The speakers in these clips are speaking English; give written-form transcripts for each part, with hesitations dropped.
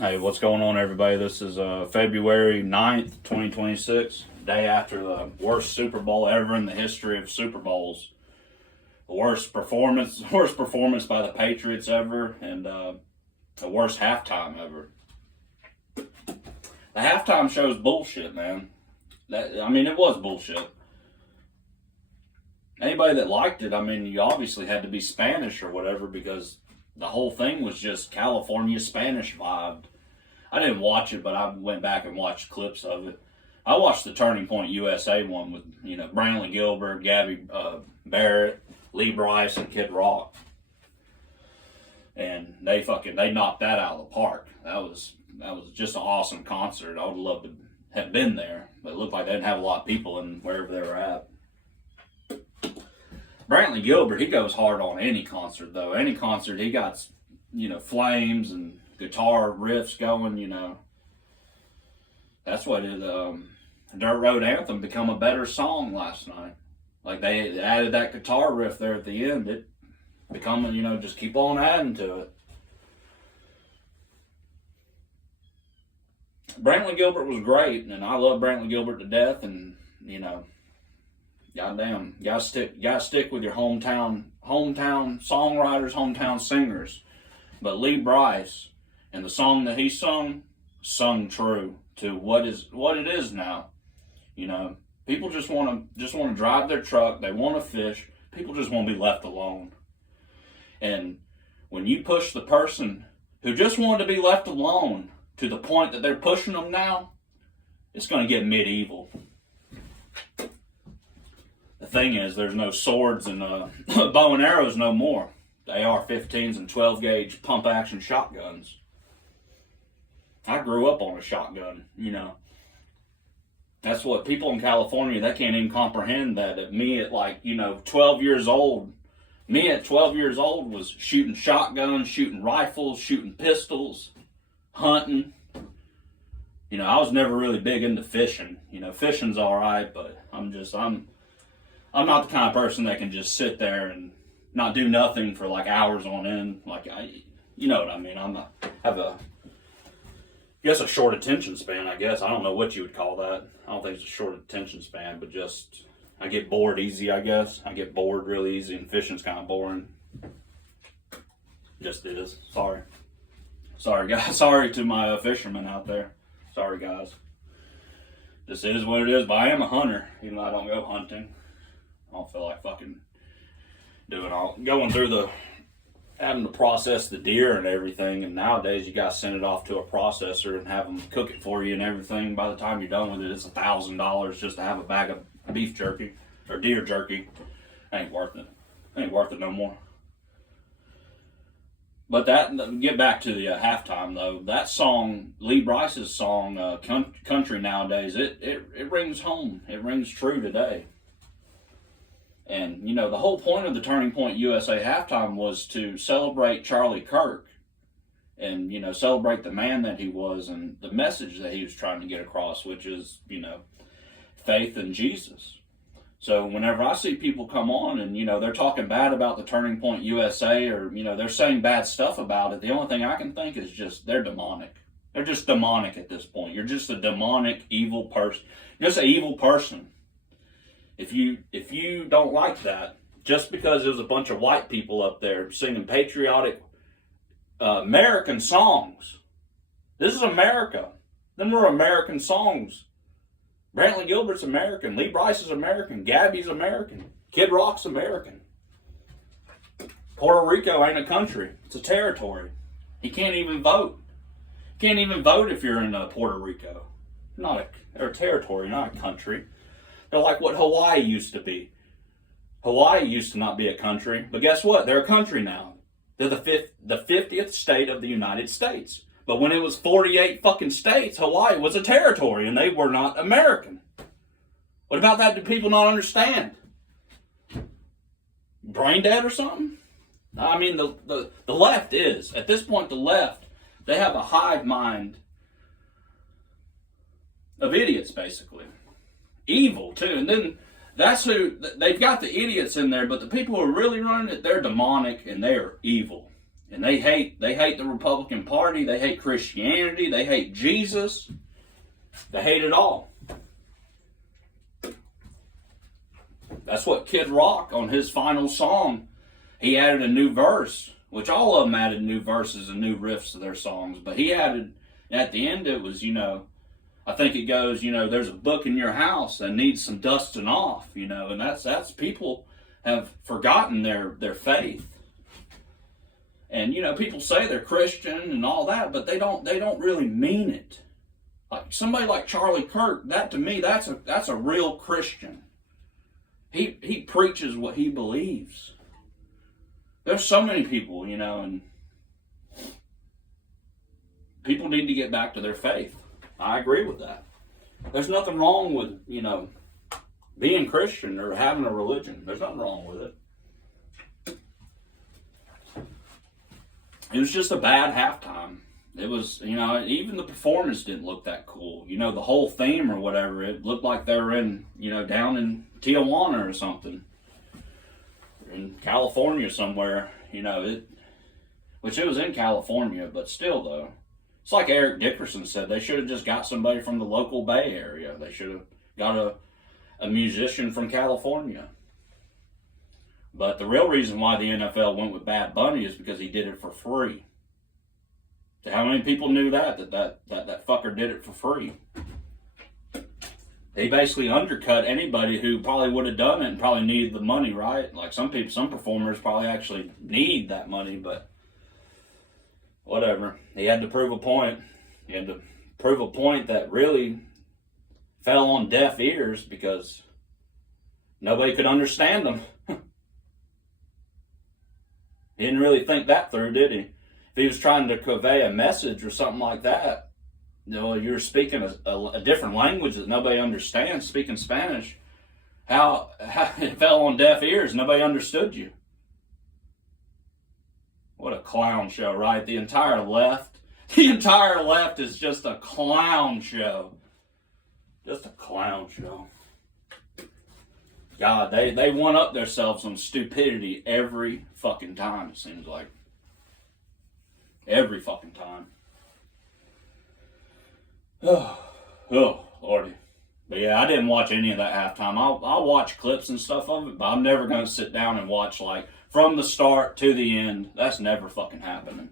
Hey, what's going on, everybody? This is February 9th, 2026, day after the worst Super Bowl ever in the history of Super Bowls. The worst performance by the Patriots ever, and the worst halftime ever. The halftime show is bullshit, man. It was bullshit. Anybody that liked it, you obviously had to be Spanish or whatever, because the whole thing was just California Spanish vibed. I didn't watch it, but I went back and watched clips of it. I watched the Turning Point USA one with, Brantley Gilbert, Gabby Barrett, Lee Brice, and Kid Rock. And they knocked that out of the park. That was just an awesome concert. I would love to have been there, but it looked like they didn't have a lot of people in wherever they were at. Brantley Gilbert, he goes hard on any concert, though. Any concert, he got, flames and guitar riffs going, That's what Dirt Road Anthem become a better song last night. Like, they added that guitar riff there at the end. It become, just keep on adding to it. Brantley Gilbert was great, and I love Brantley Gilbert to death, and, goddamn, you gotta stick with your hometown songwriters, hometown singers. But Lee Brice and the song that he sung true to what it is now. People just want to drive their truck. They want to fish. People just want to be left alone. And when you push the person who just wanted to be left alone to the point that they're pushing them now, it's going to get medieval. The thing is, there's no swords and bow and arrows no more. AR-15s and 12-gauge pump-action shotguns. I grew up on a shotgun, That's what people in California, they can't even comprehend that. At me at 12 years old, was shooting shotguns, shooting rifles, shooting pistols, hunting. I was never really big into fishing. Fishing's all right, but I'm not the kind of person that can just sit there and not do nothing for hours on end. You know what I mean? A short attention span, I guess. I don't know what you would call that. I don't think it's a short attention span, but just, I get bored easy, I guess. I get bored really easy, and fishing's kind of boring. Just is. Sorry, guys. Sorry to my fishermen out there. Sorry, guys. This is what it is, but I am a hunter, even though I don't go hunting. I don't feel like fucking going through having to process the deer and everything, and nowadays you gotta send it off to a processor and have them cook it for you and everything. By the time you're done with it, it's $1,000 just to have a bag of beef jerky or deer jerky. Ain't worth it. Ain't worth it no more. But get back to the halftime though. That song, Lee Brice's song, "Country Nowadays," it rings home. It rings true today. And, the whole point of the Turning Point USA halftime was to celebrate Charlie Kirk and, celebrate the man that he was and the message that he was trying to get across, which is, faith in Jesus. So whenever I see people come on and, they're talking bad about the Turning Point USA or, they're saying bad stuff about it, the only thing I can think is just they're demonic. They're just demonic at this point. You're just a demonic, evil person. You're just an evil person. If you don't like that, just because there's a bunch of white people up there singing patriotic American songs. This is America. Them were American songs. Brantley Gilbert's American. Lee Brice is American. Gabby's American. Kid Rock's American. Puerto Rico ain't a country. It's a territory. He can't even vote. Can't even vote if you're in Puerto Rico. They're a territory, not a country. They're like what Hawaii used to be. Hawaii used to not be a country, but guess what? They're a country now. They're the 50th state of the United States. But when it was 48 fucking states, Hawaii was a territory, and they were not American. What about that do people not understand? Brain dead or something? The left is. At this point, the left, they have a hive mind of idiots, basically. Evil, too. And then that's who, they've got the idiots in there, but the people who are really running it, they're demonic and they're evil. And they hate the Republican Party, they hate Christianity, they hate Jesus, they hate it all. That's what Kid Rock, on his final song, he added a new verse, which all of them added new verses and new riffs to their songs, but he added, at the end it was, I think it goes, there's a book in your house that needs some dusting off, and that's people have forgotten their faith. And people say they're Christian and all that, but they don't really mean it. Like somebody like Charlie Kirk, that to me, that's a real Christian. He preaches what he believes. There's so many people, and people need to get back to their faith. I agree with that. There's nothing wrong with, being Christian or having a religion. There's nothing wrong with it. It was just a bad halftime. It was, even the performance didn't look that cool. The whole theme or whatever, it looked like they were in, down in Tijuana or something. In California somewhere, which it was in California, but still though. It's like Eric Dickerson said, they should have just got somebody from the local Bay Area. They should have got a musician from California. But the real reason why the NFL went with Bad Bunny is because he did it for free. So how many people knew that fucker did it for free? He basically undercut anybody who probably would have done it and probably needed the money, right? Like some performers probably actually need that money, but whatever. He had to prove a point. He had to prove a point that really fell on deaf ears because nobody could understand him. He didn't really think that through, did he? If he was trying to convey a message or something like that, you're speaking a different language that nobody understands, speaking Spanish. How it fell on deaf ears, nobody understood you. What a clown show, right? The entire left is just a clown show. Just a clown show. God, they one up themselves on stupidity every fucking time, it seems like. Every fucking time. Oh, Lordy. But yeah, I didn't watch any of that halftime. I'll watch clips and stuff of it, but I'm never going to sit down and watch, like, from the start to the end. That's never fucking happening.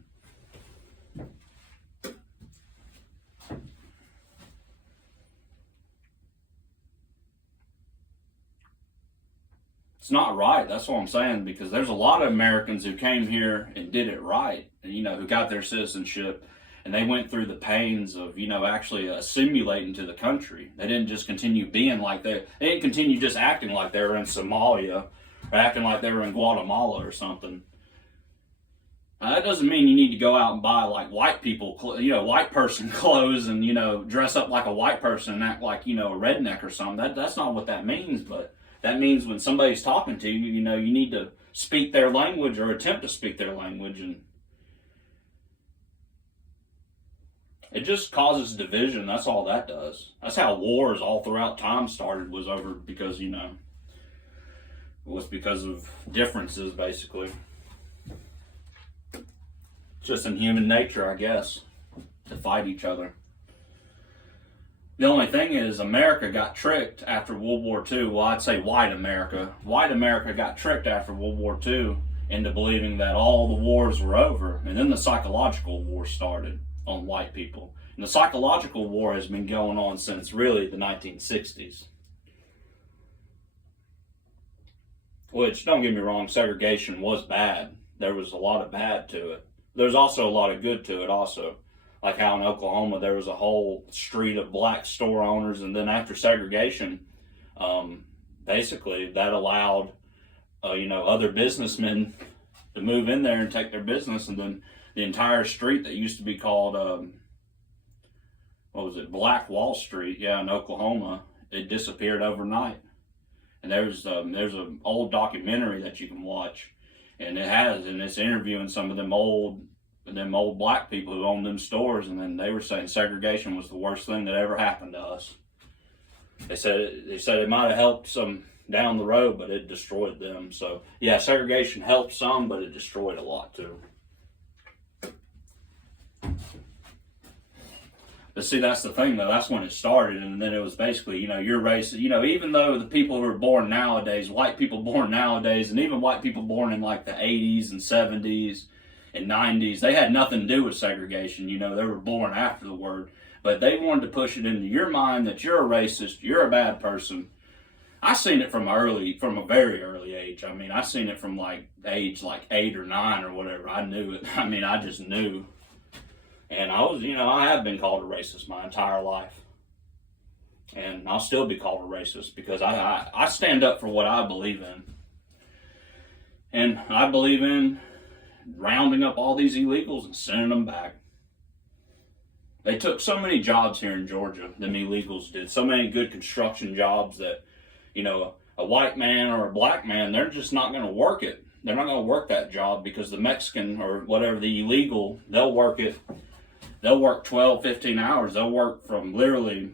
It's not right. That's what I'm saying, because there's a lot of Americans who came here and did it right, and, who got their citizenship, and they went through the pains of, actually assimilating to the country. They didn't just continue being like they didn't continue just acting like they were in Somalia or acting like they were in Guatemala or something. Now, that doesn't mean you need to go out and buy like white people, white person clothes and, dress up like a white person and act like, a redneck or something. That's not what that means, but that means when somebody's talking to you, you need to speak their language or attempt to speak their language, and it just causes division. That's all that does. That's how wars all throughout time started, was over because, it was because of differences, basically. Just in human nature, I guess, to fight each other. The only thing is, America got tricked after World War II. Well, I'd say white America. White America got tricked after World War II into believing that all the wars were over. And then the psychological war started on white people. And the psychological war has been going on since really the 1960s. Which, don't get me wrong, segregation was bad. There was a lot of bad to it. There's also a lot of good to it also. Like how in Oklahoma there was a whole street of black store owners, and then after segregation, basically that allowed, other businessmen to move in there and take their business, and then the entire street that used to be called, Black Wall Street, in Oklahoma, it disappeared overnight. And there's an old documentary that you can watch, and it's interviewing some of them old black people who owned them stores, and then they were saying segregation was the worst thing that ever happened to us. They said it might have helped some down the road, but it destroyed them. So yeah, segregation helped some, but it destroyed a lot too. But see, that's the thing, though. That's when it started, and then it was basically, you're racist. Even though the people who are born nowadays, white people born nowadays, and even white people born in like the 80s and 70s and 90s, they had nothing to do with segregation. They were born after the word. But they wanted to push it into your mind that you're a racist, you're a bad person. I seen it from a very early age. I mean, I seen it from age 8 or 9 or whatever. I knew it. I mean, I just knew. And I have been called a racist my entire life. And I'll still be called a racist because I stand up for what I believe in. And I believe in rounding up all these illegals and sending them back. They took so many jobs here in Georgia, them illegals did. So many good construction jobs that, a white man or a black man, they're just not going to work it. They're not going to work that job because the Mexican or whatever, the illegal, they'll work it. They'll work 12, 15 hours. They'll work from literally,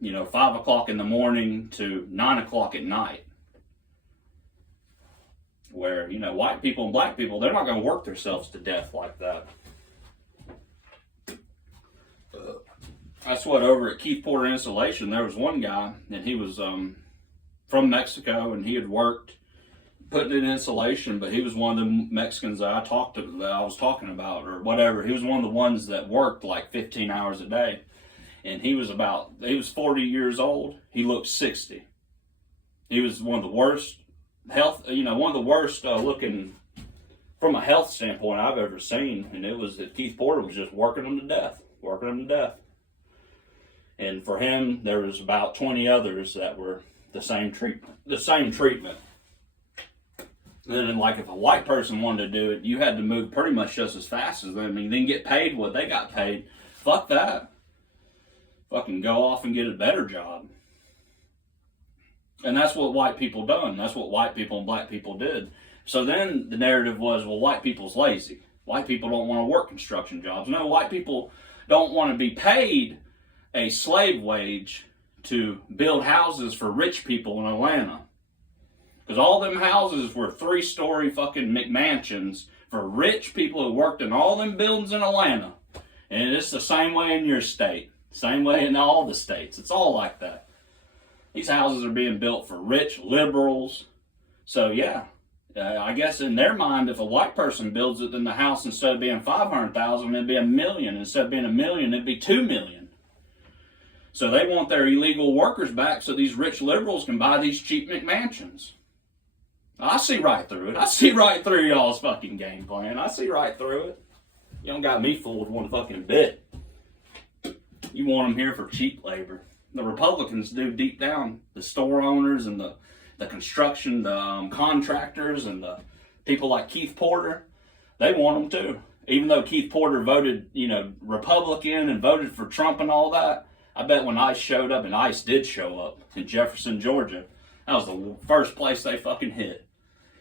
5 o'clock in the morning to 9 o'clock at night. Where, white people and black people, they're not going to work themselves to death like that. That's what over at Keith Porter Installation, there was one guy, and he was from Mexico, and he had worked putting in insulation, but he was one of the Mexicans that I was talking about, or whatever. He was one of the ones that worked 15 hours a day, and he was 40 years old. He looked 60. He was one of the worst looking from a health standpoint I've ever seen, and it was that Keith Porter was just working him to death. And for him, there was about 20 others that were the same treatment. And then, if a white person wanted to do it, you had to move pretty much just as fast as them. And then get paid what they got paid. Fuck that. Fucking go off and get a better job. And that's what white people done. That's what white people and black people did. So then the narrative was, well, white people's lazy. White people don't want to work construction jobs. No, white people don't want to be paid a slave wage to build houses for rich people in Atlanta. Because all them houses were 3-story fucking McMansions for rich people who worked in all them buildings in Atlanta. And it's the same way in your state. Same way in all the states. It's all like that. These houses are being built for rich liberals. So yeah, I guess in their mind, if a white person builds it, then the house, instead of being $500,000, it'd be $1 million. Instead of being $1 million, it'd be $2 million. So they want their illegal workers back so these rich liberals can buy these cheap McMansions. I see right through it. I see right through y'all's fucking game plan. I see right through it. You don't got me fooled one fucking bit. You want them here for cheap labor. The Republicans do deep down. The store owners and the construction, the contractors and the people like Keith Porter, they want them too. Even though Keith Porter voted, Republican and voted for Trump and all that, I bet when ICE showed up, and ICE did show up in Jefferson, Georgia, that was the first place they fucking hit.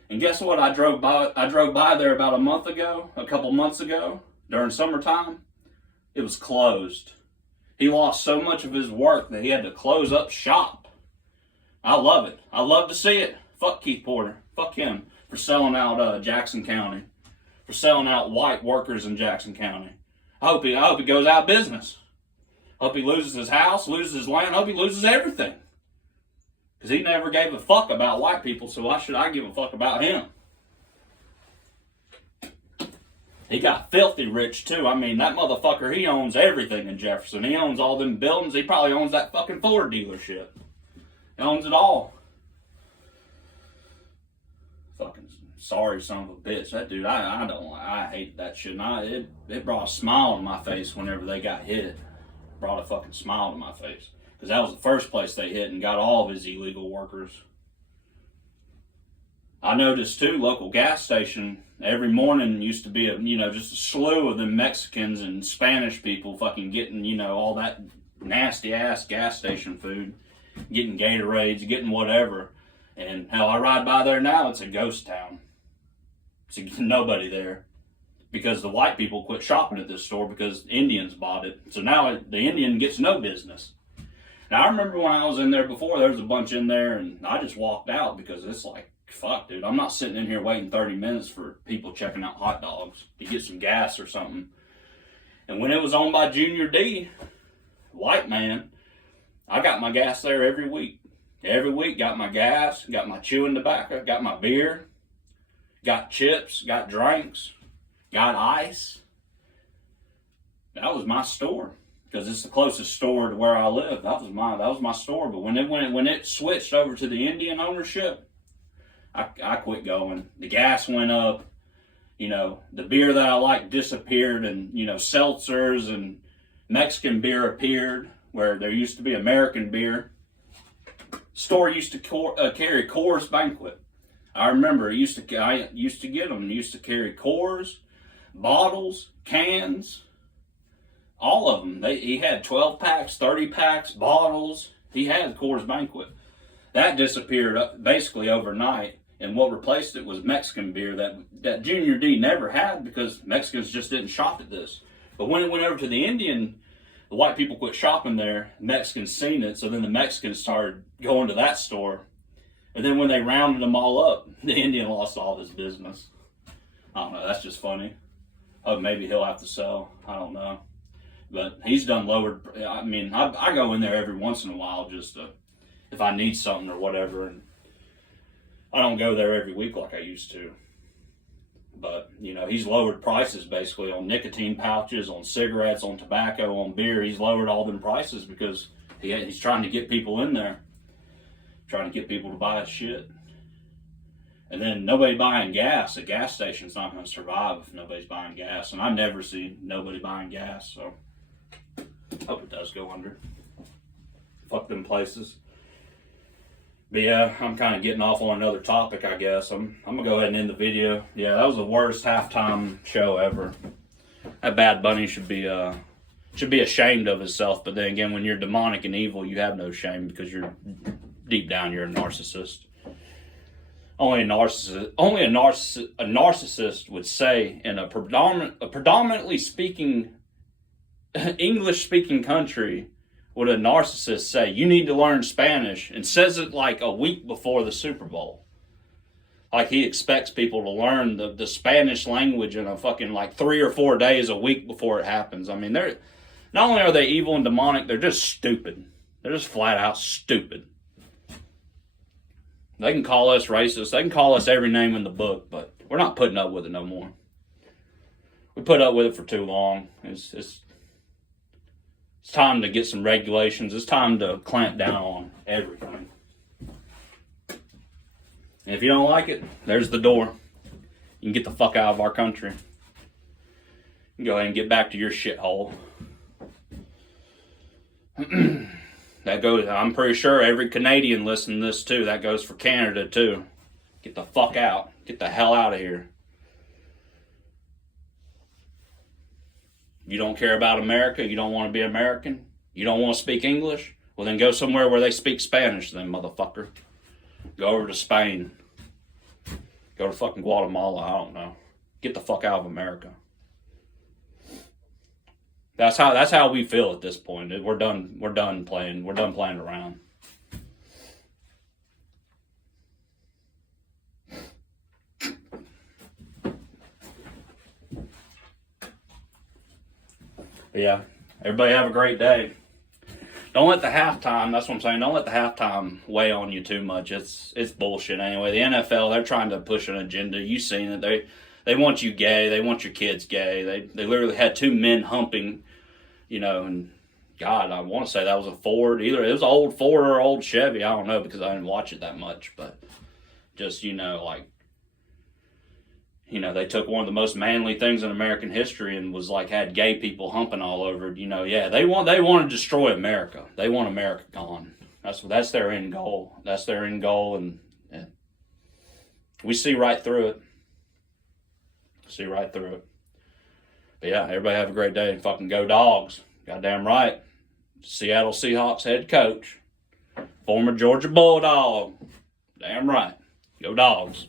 And guess what? I drove by there about a couple months ago, during summertime. It was closed. He lost so much of his work that he had to close up shop. I love it. I love to see it. Fuck Keith Porter. Fuck him for selling out Jackson County, for selling out white workers in Jackson County. I hope he goes out of business. Hope he loses his house, loses his land. Hope he loses everything. Because he never gave a fuck about white people, so why should I give a fuck about him? He got filthy rich too. I mean, that motherfucker, he owns everything in Jefferson. He owns all them buildings. He probably owns that fucking Ford dealership. He owns it all. Fucking sorry son of a bitch. That dude, I hate that shit. And it brought a smile to my face whenever they got hit. Brought a fucking smile to my face. Because that was the first place they hit and got all of his illegal workers. I noticed too, local gas station, every morning used to be just a slew of them Mexicans and Spanish people fucking getting, all that nasty ass gas station food. Getting Gatorades, getting whatever. And hell, I ride by there now, it's a ghost town. It's nobody there. Because the white people quit shopping at this store because Indians bought it. So now the Indian gets no business. Now I remember when I was in there before, there was a bunch in there and I just walked out because it's like, fuck dude, I'm not sitting in here waiting 30 minutes for people checking out hot dogs to get some gas or something. And when it was owned by Junior D, white man, I got my gas there every week. Every week, got my gas, got my chewing tobacco, got my beer, got chips, got drinks, got ice. That was my store, because it's the closest store to where I live. That was my store. But when it switched over to the Indian ownership, I quit going. The gas went up. You know, the beer that I liked disappeared, and you know, seltzers and Mexican beer appeared where there used to be American beer. Store used to carry Coors Banquet. I remember I used to get them. Used to carry Coors, bottles, cans, all of them. He had 12 packs, 30 packs, bottles. He had Coors Banquet. That disappeared basically overnight, and what replaced it was Mexican beer that Junior D never had, because Mexicans just didn't shop at this. But when it went over to the Indian, the white people quit shopping there. Mexicans seen it, so then the Mexicans started going to that store. And then when they rounded them all up, the Indian lost all his business. I don't know, that's just funny. Oh, maybe he'll have to sell. I don't know. But he's done lowered. I mean, I go in there every once in a while just to, if I need something or whatever. And I don't go there every week like I used to. But, you know, he's lowered prices basically on nicotine pouches, on cigarettes, on tobacco, on beer. He's lowered all them prices because he's trying to get people in there. Trying to get people to buy his shit. And then nobody buying gas. A gas station's not going to survive if nobody's buying gas. And I never see nobody buying gas, so hope it does go under. Fuck them places. But yeah, I'm kind of getting off on another topic, I guess. I'm going to go ahead and end the video. Yeah, that was the worst halftime show ever. That Bad Bunny should be ashamed of himself. But then again, when you're demonic and evil, you have no shame, because you're deep down, you're a narcissist. Only a narcissist would say in a predominantly speaking English speaking country, would a narcissist say, you need to learn Spanish, and says it like a week before the Super Bowl. Like he expects people to learn the Spanish language in a fucking like 3 or 4 days a week before it happens. I mean, they're not only are they evil and demonic, they're just stupid. They're just flat out stupid. They can call us racist. They can call us every name in the book, but we're not putting up with it no more. We put up with it for too long. It's time to get some regulations. It's time to clamp down on everything. And if you don't like it, there's the door. You can get the fuck out of our country. You can go ahead and get back to your shithole. That goes, I'm pretty sure every Canadian listening to this too. That goes for Canada too. Get the fuck out. Get the hell out of here. You don't care about America? You don't want to be American? You don't want to speak English? Well, then go somewhere where they speak Spanish then, motherfucker. Go over to Spain. Go to fucking Guatemala. I don't know. Get the fuck out of America. That's how we feel at this point. We're done playing around. But yeah, everybody have a great day. Don't let the halftime, that's what I'm saying, don't let the halftime weigh on you too much. It's bullshit anyway. The NFL, they're trying to push an agenda. You've seen it. They want you gay. They want your kids gay. They literally had 2 men humping, you know, and God, I want to say that was a Ford. Either it was an old Ford or old Chevy. I don't know, because I didn't watch it that much. But just, you know, like, you know, they took one of the most manly things in American history and was like, had gay people humping all over it. You know, yeah, they want to destroy America. They want America gone. That's their end goal. That's their end goal, and we see right through it. See right through it. But yeah, everybody have a great day and fucking go Dogs. Goddamn right. Seattle Seahawks head coach. Former Georgia Bulldog. Damn right. Go Dogs.